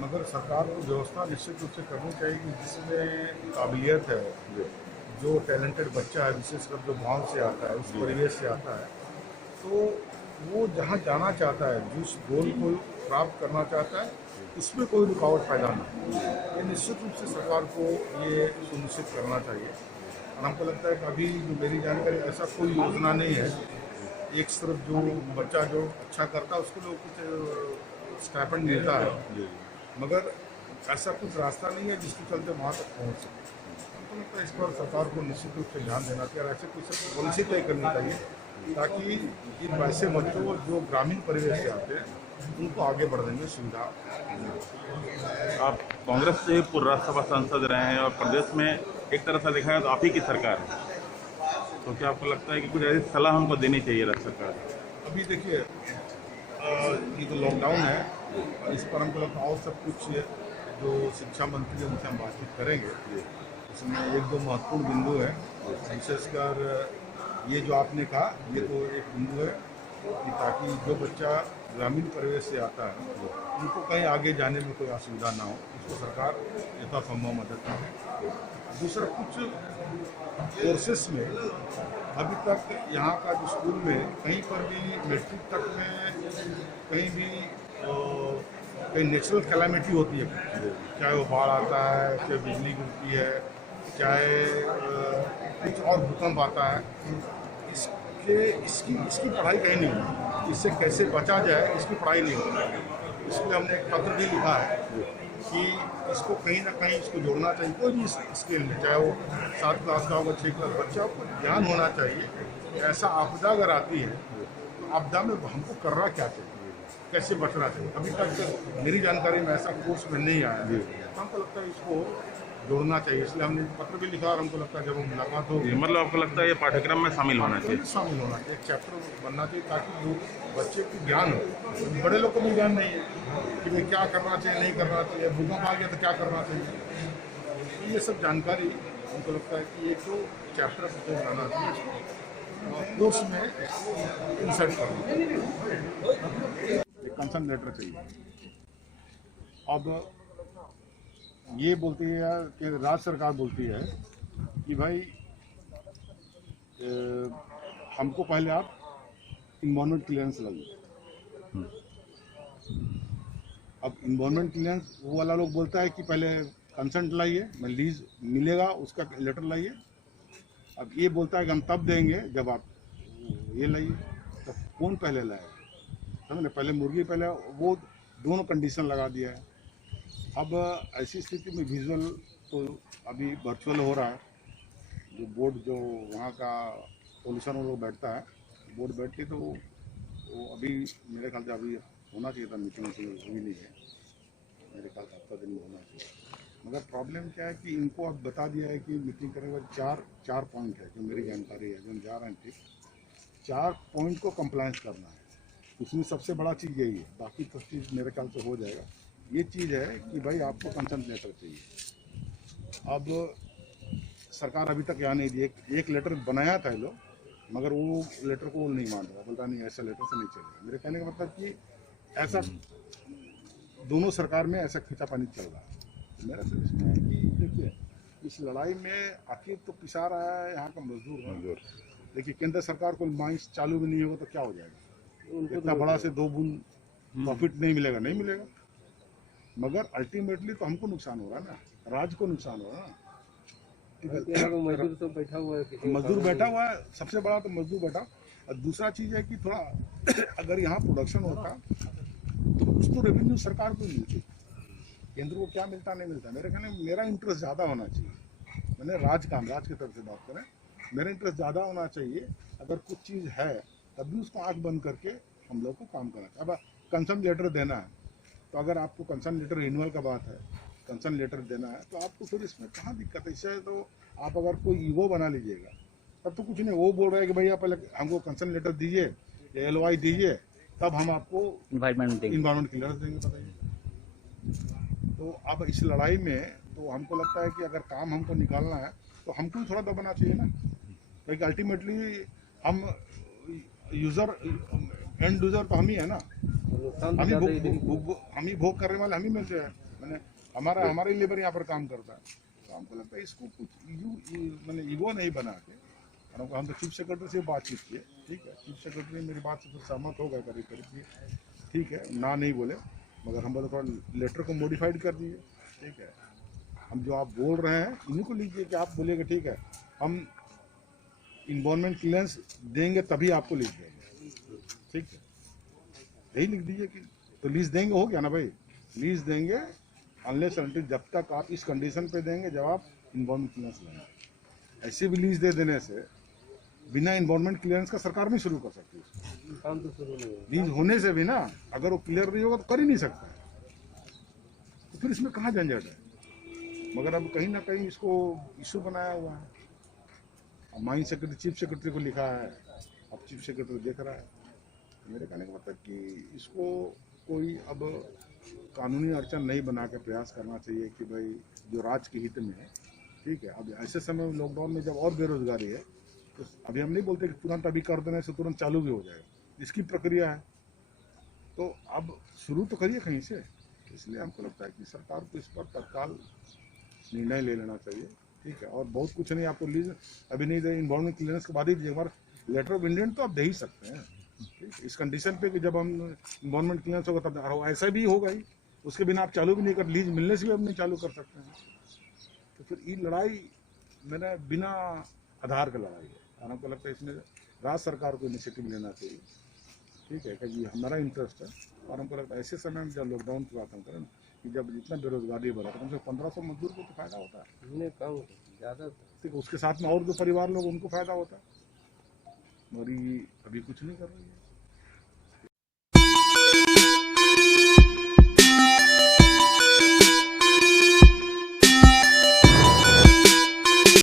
मगर सरकार को व्यवस्था निश्चित रूप से करनी चाहिए कि जिसमें काबिलियत है, जो टैलेंटेड बच्चा है, विशेषकर जो गांव से आता है, उस परिवेश से आता है, तो वो जहाँ जाना चाहता है, जिस गोल को प्राप्त करना चाहता है, उसमें कोई रुकावट पैदा ना हो। ये निश्चित रूप से सरकार को ये सुनिश्चित करना चाहिए। और हमको लगता है कि अभी जो मेरी जानकारी ऐसा कोई योजना नहीं है। एक सिर्फ जो बच्चा जो अच्छा करता है उसको लोग कुछ स्टाइपेंड मिलता है, मगर ऐसा कुछ रास्ता नहीं है जिसके चलते वहाँ तक पहुँच सके। हमको लगता है इस पर सरकार को निश्चित रूप से ध्यान देना चाहिए और ऐसे कुछ पॉलिसी तय करनी चाहिए ताकि इन वैसे बच्चों जो ग्रामीण परिवेश से आते हैं उनको आगे बढ़ने में सुविधा। आप कांग्रेस से पूर्व राज्यसभा सांसद रहे हैं और प्रदेश में एक तरह से देखा जाए तो आप ही की सरकार है, तो क्या आपको लगता है कि कुछ ऐसी सलाह हमको देनी चाहिए राज्य सरकार को? अभी देखिए, ये तो लॉकडाउन है, इस पर हमको लगता है और सब कुछ जो शिक्षा मंत्री है उनसे हम बातचीत करेंगे। इसमें एक दो महत्वपूर्ण बिंदु है, विशेषकर ये जो आपने कहा, ये तो एक बिंदु है कि ताकि जो बच्चा ग्रामीण परिवेश से आता है उनको कहीं आगे जाने में कोई असुविधा ना हो, इसको सरकार यथासंभव मदद करे। दूसरा, कुछ कोर्सेस में अभी तक यहाँ का जो स्कूल में कहीं पर भी मैट्रिक तक में कहीं भी कहीं नेचुरल कैलामिटी होती है, चाहे वो बाढ़ आता है, चाहे बिजली गिरती है, चाहे कुछ और भूकंप आता है, इसकी इसकी पढ़ाई कहीं नहीं होती। इससे कैसे बचा जाए इसकी पढ़ाई नहीं होती। इसलिए हमने एक पत्र भी लिखा है कि इसको कहीं ना कहीं इसको जोड़ना चाहिए। कोई भी स्किल में, चाहे वो 7 क्लास का होगा, 6 क्लास, बच्चा को ज्ञान होना चाहिए। ऐसा आपदा अगर आती है तो आपदा में हमको करना क्या चाहिए, कैसे बचना चाहिए। अभी तक मेरी जानकारी में ऐसा कोर्स में नहीं आया है, तो हमको लगता है इसको जोड़ना चाहिए। इसलिए हमने पत्र भी लिखा और हमको लगता है जब हम मुलाकात होगी, मतलब आपको लगता है ये पाठ्यक्रम में शामिल होना चाहिए? शामिल होना चाहिए, एक चैप्टर बनना चाहिए ताकि लोग बच्चे को ज्ञान हो। बड़े लोग को भी ज्ञान नहीं है कि भाई क्या करना चाहिए, नहीं करना चाहिए, भूकंप आ गया तो क्या करना चाहिए। तो ये सब जानकारी हमको लगता है कि एक दो चैप्टर को बनाना चाहिए, कोर्स में इंसर्ट करना चाहिए। एक कंसर्न लेटर चाहिए। अब ये बोलती है कि राज्य सरकार बोलती है कि भाई हमको पहले आप इन्वायरमेंट क्लियरेंस लाइए। अब इन्वायरमेंट क्लियरेंस वो वाला लोग बोलता है कि पहले कंसेंट लाइए, मैं लीज मिलेगा उसका लेटर लाइए। अब ये बोलता है कि हम तब देंगे जब आप ये लाइए। तो कौन पहले लाएगा? समझे, पहले मुर्गी पहले, वो दोनों कंडीशन लगा दिया है। अब ऐसी स्थिति में विजुअल तो अभी वर्चुअल हो रहा है। जो बोर्ड जो वहाँ का पोल्यूशन लोग बैठता है, बोर्ड बैठ के, तो वो अभी मेरे ख्याल से अभी होना चाहिए था, मीटिंग हुई नहीं है, मेरे ख्याल से हफ्ता दिन में होना चाहिए। मगर प्रॉब्लम क्या है कि इनको अब बता दिया है कि मीटिंग करने के बाद चार पॉइंट है, जो मेरी जानकारी है, जो हम जा रहे हैं, ठीक 4 पॉइंट को कंप्लायंस करना है। उसमें सबसे बड़ा चीज़ यही है, बाकी तो चीज़ मेरे ख्याल से हो जाएगा। ये चीज़ है कि भाई आपको कंसेंट लेटर चाहिए। अब सरकार अभी तक यहाँ नहीं दी, एक लेटर बनाया था ये लोग, मगर वो लेटर को नहीं मान रहा, बोलता नहीं ऐसा लेटर से नहीं चलेगा। मेरे कहने का मतलब कि ऐसा दोनों सरकार में ऐसा खींचापानी चल रहा है। मेरा सजेशन है कि देखिए, इस लड़ाई में आखिर तो पिसा रहा है यहाँ का मजदूर। देखिए, केंद्र सरकार को माइंस चालू भी नहीं होगा तो क्या हो जाएगा? इतना बड़ा से 2 बूंद प्रॉफिट नहीं मिलेगा, नहीं मिलेगा, मगर अल्टीमेटली तो हमको नुकसान हो रहा है ना, राज्य को नुकसान हो रहा है ना। मजदूर तो बैठा हुआ है, मजदूर बैठा हुआ है, सबसे बड़ा तो मजदूर बैठा। और दूसरा चीज़ है कि थोड़ा अगर यहाँ प्रोडक्शन होता तो कुछ तो रेवेन्यू सरकार को मिलती। केंद्र को क्या मिलता नहीं मिलता, मेरे ख्याल में मेरा इंटरेस्ट ज़्यादा होना चाहिए। मैंने राज की तरफ से बात करें, मेरा इंटरेस्ट ज़्यादा होना चाहिए। अगर कुछ चीज़ है तब भी उसको आँख बंद करके हम लोग को काम करना चाहिए। अब कंसर्न लेटर देना है, तो अगर आपको कंसर्न लेटर रिन्यूअल का बात है, कंसर्न लेटर देना है, तो आपको फिर इसमें कहाँ दिक्कत है? इससे तो आप अगर कोई ईवो बना लीजिएगा तब तो कुछ नहीं। वो बोल रहा है कि भैया पहले हमको कंसर्न लेटर दीजिए या LOI दीजिए, तब हम आपको इन्वायरमेंट क्लियरेंस देंगे, बताइए। तो अब इस लड़ाई में तो हमको लगता है कि अगर काम हमको निकालना है तो हमको भी थोड़ा दबाना चाहिए ना, क्योंकि अल्टीमेटली हम यूज़र, एंड यूज़र तो हम ही है ना। नुकसान तो हम ही ज्यादा ही लेकिन हम ही भोग करने वाले हम ही में से है। मैंने हमारा ही लेबर यहाँ पर काम करता है, तो हमको लगता है इसको कुछ मैंने ईगो नहीं बना के, हम तो चीफ सेक्रेटरी से बातचीत किए, ठीक है, चीफ सेक्रेटरी मेरी बात से फिर सहमत हो गए करीब करीब, ठीक है, ना नहीं बोले, मगर हम बोले थोड़ा लेटर को मॉडिफाइड कर दिए, ठीक है, हम जो आप बोल रहे हैं इन्हीं को लीजिए कि आप बोलिएगा ठीक है हम इन्वायरमेंट क्लियरेंस देंगे तभी आपको लीज देंगे, ठीक है, यही लिख दीजिए कि तो लीज देंगे, हो गया ना भाई, लीज देंगे अनलेस अनटिल जब तक आप इस कंडीशन पे देंगे जब आप इन्वायरमेंट क्लियरेंस लेंगे। ऐसे भी लीज दे देने से बिना इन्वायरमेंट क्लियरेंस का सरकार नहीं शुरू कर सकती उसको। काम तो शुरू नहीं हुआ। लीज होने से भी ना अगर वो क्लियर नहीं होगा तो कर ही नहीं सकता, तो फिर इसमें कहाँ झंझट है। मगर अब कहीं ना कहीं इसको इशू बनाया हुआ है, अब माइन सेक्रेटरी चीफ सेक्रेटरी को लिखा है, अब चीफ सेक्रेटरी देख रहा है। मेरे कहने का मतलब कि इसको कोई अब कानूनी अड़चन नहीं बना के प्रयास करना चाहिए कि भाई जो राज्य के हित में है, ठीक है। अब ऐसे समय में लॉकडाउन में जब और बेरोजगारी है तो अभी हम नहीं बोलते कि तुरंत अभी कर देने से तुरंत चालू भी हो जाएगा, इसकी प्रक्रिया है, तो अब शुरू तो करिए कहीं से। इसलिए हमको लगता है कि सरकार को इस पर तत्काल निर्णय ले लेना चाहिए, ठीक है। और बहुत कुछ नहीं, आपको लीज अभी नहीं दे, इन्वायरमेंट क्लियरेंस के बाद ही एक बार लेटर ऑफ इंडेंट तो आप दे ही सकते हैं, ठीक है, इस कंडीशन पे कि जब हम इन्वायरमेंट क्लियरेंस होगा तब ऐसा भी होगा ही, उसके बिना आप चालू भी नहीं कर, लीज मिलने से भी हम नहीं चालू कर सकते हैं। तो फिर ये लड़ाई मैंने बिना आधार का लड़ाई है, और हमको लगता है इसमें राज्य सरकार को इनिशिएटिव लेना चाहिए, ठीक है, कि ये हमारा इंटरेस्ट है। और हमको लगता है ऐसे समय में जब लॉकडाउन की बात हम करें कि जब जितना बेरोजगारी बढ़ा तो कम से कम 1500 मजदूर को तो फायदा होता है, हमने कम ज्यादा ठीक है, उसके साथ में और जो परिवार लोग उनको फायदा होता है, और ये अभी कुछ नहीं कर रही है।